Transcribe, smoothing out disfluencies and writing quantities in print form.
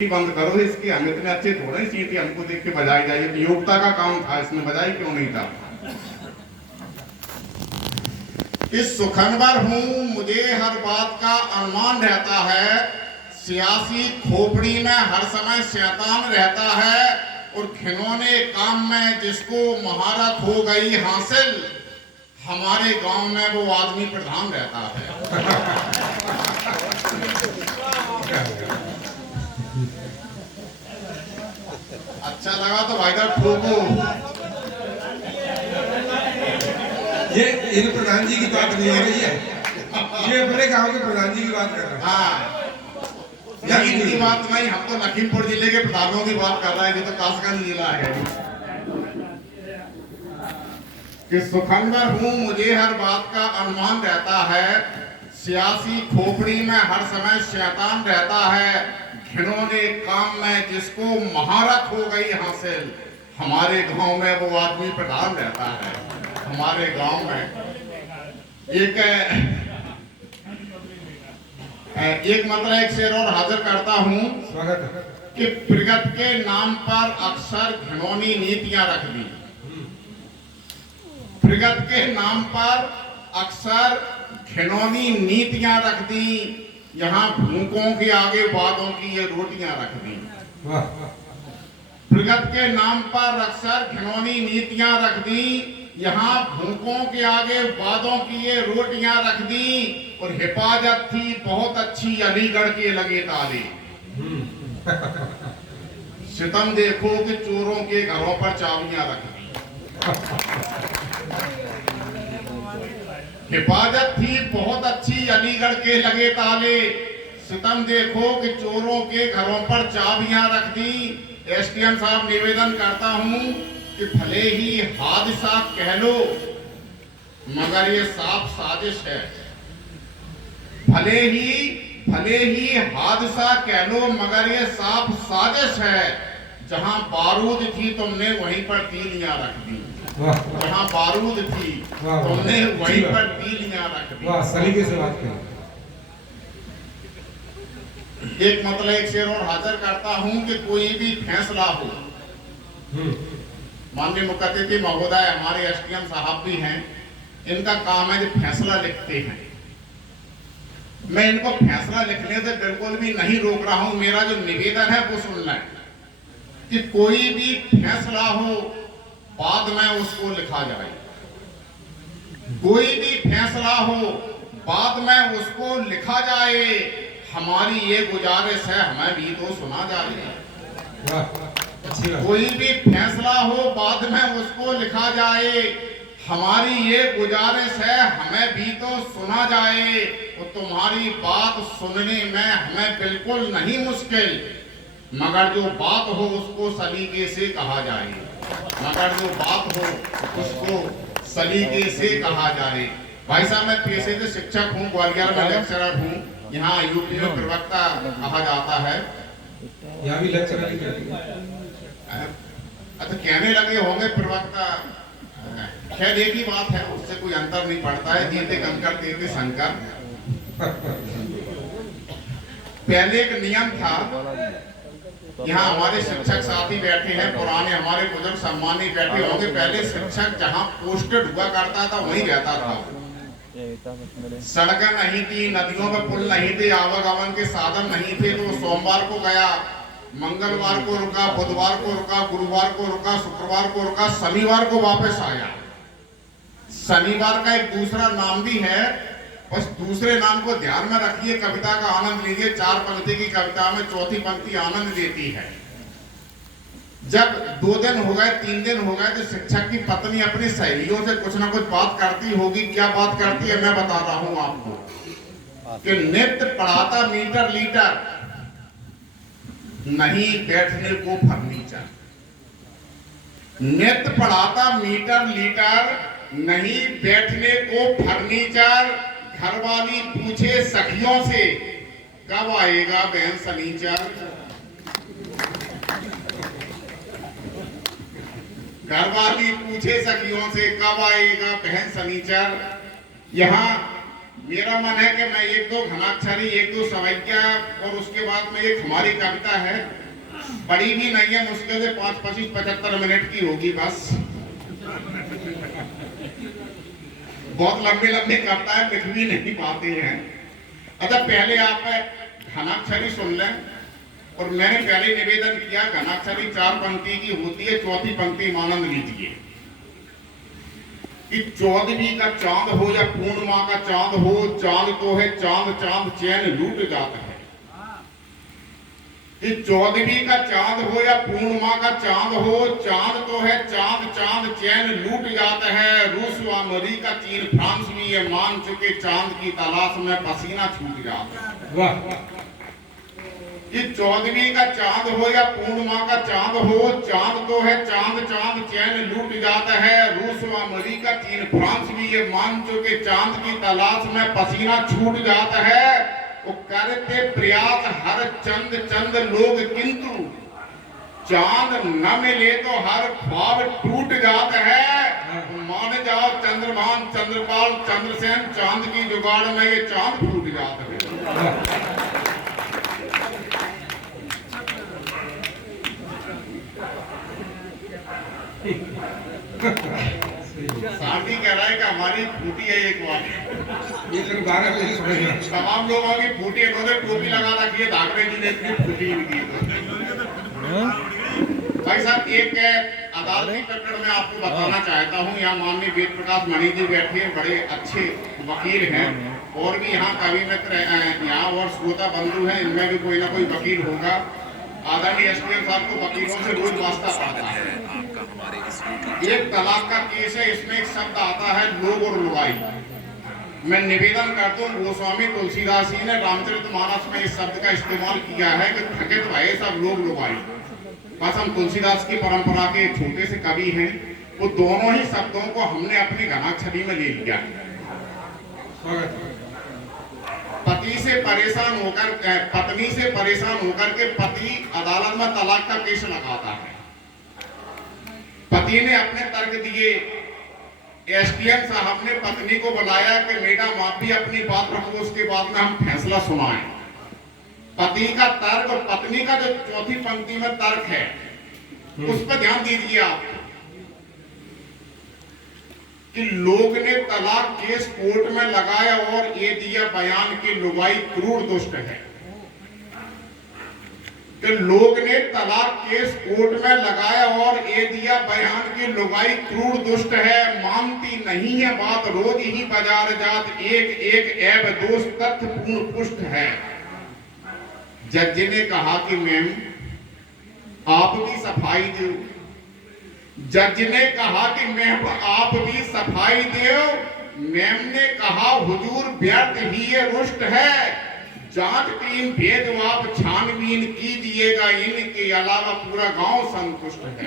बंद करो इसकी, हम इतने अच्छे थोड़े सीटी हमको देख के बजाई जाइए। योग्यता का काम था, इसमें बजाई क्यों नहीं था? इस सुखनवर हूं, मुझे हर बात का अनुमान रहता है। सियासी खोपड़ी में हर समय शैतान रहता है और घिनौने काम में जिसको महारत हो गई हासिल, हमारे गांव में वो आदमी प्रधान रहता है। अच्छा लगा तो भाई साहब ठोको। ये इन प्रधान जी की बात नहीं हो रही है, ये अपने गांव के प्रधान जी की बात कर रहे हैं। हाँ, नहीं इनकी बात नहीं, हम तो लखीमपुर जिले के प्रधानों की बात कर रहे हैं, जो तो कासगंज जिला है। कि सुखनवर हूँ, मुझे हर बात का अनुमान रहता है। सियासी खोपड़ी में हर समय शैतान रहता है। घिनौने काम में जिसको महारत हो गई हासिल, हमारे गांव में वो आदमी प्रधान रहता है। हमारे गांव में एक मतलब एक शेर और हाजिर करता हूँ कि प्रगत के नाम पर अक्सर घिनौनी नीतियां रख दी। प्रगत के नाम पर अक्सर घिनौनी नीतियां रख दी। यहाँ भूखों के आगे वादों की ये रोटियां रख दी। प्रगत के नाम पर अक्सर घिनौनी नीतियां रख दी। यहाँ भूखों के आगे वादों की ये रोटियां रख दी। और हिफाजत थी बहुत अच्छी, अलीगढ़ के लगे ताले। सितम देखो कि चोरों के घरों पर चाबियां रख दी। हिफाजत थी बहुत अच्छी, अलीगढ़ के लगे ताले। सितम देखो कि चोरों के घरों पर चाबियां रख दी। एसडीएम साहब, निवेदन करता हूं कि भले ही हादसा कह लो मगर ये साफ साजिश है। भले ही हादसा कह लो मगर ये साफ साजिश है। जहां बारूद थी तुमने वहीं पर तीलियां रख दी। जहां बारूद थी तुमने वहीं पर तीलियां रख दी। वाह, सलीके से बात करें। एक मतलब एक शेर और हाजिर करता हूं कि कोई भी फैसला हो, माननीय मुख्य अतिथि महोदय हमारे एसडीएम साहब भी हैं, इनका काम है जो फैसला लिखते हैं। मैं इनको फैसला लिखने से बिल्कुल भी नहीं रोक रहा हूं। मेरा जो निवेदन है वो सुन लें कि कोई भी फैसला हो बाद में उसको लिखा जाए। कोई भी फैसला हो बाद में उसको लिखा जाए। हमारी ये गुजारिश है, हमें भी तो सुना जाए। कोई भी फैसला हो बाद में उसको लिखा जाए। हमारी ये गुजारिश है, हमें भी तो सुना जाए। और तुम्हारी बात सुनने में हमें बिल्कुल नहीं मुश्किल, मगर जो बात हो उसको सलीके से कहा जाए। मगर जो बात हो उसको सलीके से कहा जाए। भाई साहब, मैं पेशे से शिक्षक हूँ, ग्वालियर में लेक्चरर हूँ। यहाँ यूपी में प्रवक्ता कहा जाता है। यहाँ भी लेक्चरर ही करती है। अच्छा, कहने लगे होंगे प्रवक्ता, खैर एक ही बात है, उससे कोई अंतर नहीं पड़ता है। जीते कंकर तेते शंकर। पहले एक नियम था, यहाँ हमारे शिक्षक साथी बैठे हैं, पुराने हमारे बुजुर्ग सम्मानित बैठे होंगे। पहले शिक्षक जहाँ पोस्टेड हुआ करता था वहीं रहता था। सड़कें नहीं थी, नदियों में पुल नहीं थे, आवागमन के साधन नहीं थे। तो सोमवार को गया, मंगलवार को रुका, बुधवार को रुका, गुरुवार को रुका, शुक्रवार को रुका, शनिवार को वापस आया। शनिवार का एक दूसरा नाम भी है, बस दूसरे नाम को ध्यान में रखिए। कविता का आनंद लीजिए। 4 पंक्ति की कविता में चौथी पंक्ति आनंद देती है। जब 2 दिन हो गए, 3 दिन हो गए, तो शिक्षक की पत्नी अपनी सहेलियों से कुछ ना कुछ बात करती होगी। क्या बात करती है मैं बता रहा हूं आपको कि नित्य पढ़ाता मीटर लीटर, नहीं बैठने को फर्नीचर। नित्य पढ़ाता मीटर लीटर, नहीं बैठने को फर्नीचर। घरवाली पूछे सखियों से कब आएगा बहन सनीचर। घरवाली पूछे सखियों से कब आएगा बहन सनीचर। यहाँ मेरा मन है कि मैं एक दो घनाक्षरी, एक दो सवैया और उसके बाद में एक हमारी कविता है, बड़ी भी नहीं है, मुश्किल से 5, 25, 75 मिनट की होगी बस। बहुत लंबी लंबी कविताएं लिख भी नहीं पाते हैं। अच्छा, पहले आप घनाक्षरी सुन लें। और मैंने पहले निवेदन किया, घनाक्षरी 4 पंक्ति की होती है, चौथी पंक्ति आनंद लीजिए कि 14वीं का चांद हो या पूर्णिमा का चांद हो, चांद तो है चांद, चांद चैन लूट जाता है। कि 14वीं का चांद हो या पूर्णिमा का चांद हो, चांद तो है चांद, चांद चैन लूट जाता है। रूस व अमेरिका, चीन, फ्रांस भी ये मान चुके, चांद की तलाश में पसीना छूट जाता है। वाह। कि 14वीं का चांद हो या पूर्णिमा का चांद हो, चांद तो है चांद, चांद चैन लूट जाता है। रूस व अमेरिका, चीन, फ्रांस भी ये मान चुके, चांद की तलाश में पसीना छूट जाता है। वो करते प्रयास हर चंद चंद लोग, किंतु चांद न मिले तो हर ख्वाब टूट जाता है। मान जाओ चंद्रभान, चंद्रपाल, चंद्रसेन, चांद की जुगाड़ में ये चांद फूट जाता है। साथी कह रहा है कि हमारी फूटी है एक बार। ये लोग 12 बजे सुनेंगे। तमाम लोगों की फूटी है, उन्होंने टोपी लगा रखी है, धाकड़े जी ने इतनी फूटी इनकी। भाई साहब, एक अदालती प्रकरण में आपको बताना चाहता हूँ। यहाँ माननीय वेद प्रकाश मणि जी बैठे, बड़े अच्छे वकील हैं, और भी यहाँ कवि मित्र यहाँ और श्रोता बंधु हैं, इनमें भी कोई ना कोई वकील होगा। आदरणीय एसडीएम साहब को वकीलों से रोज वास्ता पड़ता है। एक तलाक का केस है, इसमें एक शब्द आता है लोग और लुगाई। मैं निवेदन करता हूँ, गोस्वामी तुलसीदास जी ने रामचरितमानस में इस शब्द का इस्तेमाल किया है कि थकित भये सब लोग लुगाई। बस हम तुलसीदास की परंपरा के छोटे से कवि हैं, वो दोनों ही शब्दों को हमने अपनी घनाक्षरी में ले लिया। पति से परेशान होकर, पत्नी से परेशान होकर के पति अदालत में तलाक का केस लगाता है। पति ने अपने तर्क दिए, एसडीएम साहब ने पत्नी को बुलाया कि मैडम आप भी अपनी बात रखो, उसके बाद में हम फैसला सुनाएं। पति का तर्क और पत्नी का जो चौथी पंक्ति में तर्क है, उस पर ध्यान दीजिए आप कि लोग ने तलाक केस कोर्ट में लगाया और ये दिया बयान कि लुगाई क्रूर दुष्ट है। कि लोग ने तलाक केस कोर्ट में लगाया और ये दिया बयान कि लुगाई क्रूर दुष्ट है, मानती नहीं है बात, रोज ही बाजार जात, एक एक ऐब दोष तथ्य पूर्ण पुष्ट है। जज ने कहा कि मैम आप भी सफाई दो। जज ने कहा कि मैम आप भी सफाई दो। मैम ने कहा हुजूर व्यर्थ ही ये रुष्ट है, जांच टीम भेजो आप छानबीन कीजिएगा, इनके अलावा पूरा गांव संतुष्ट है।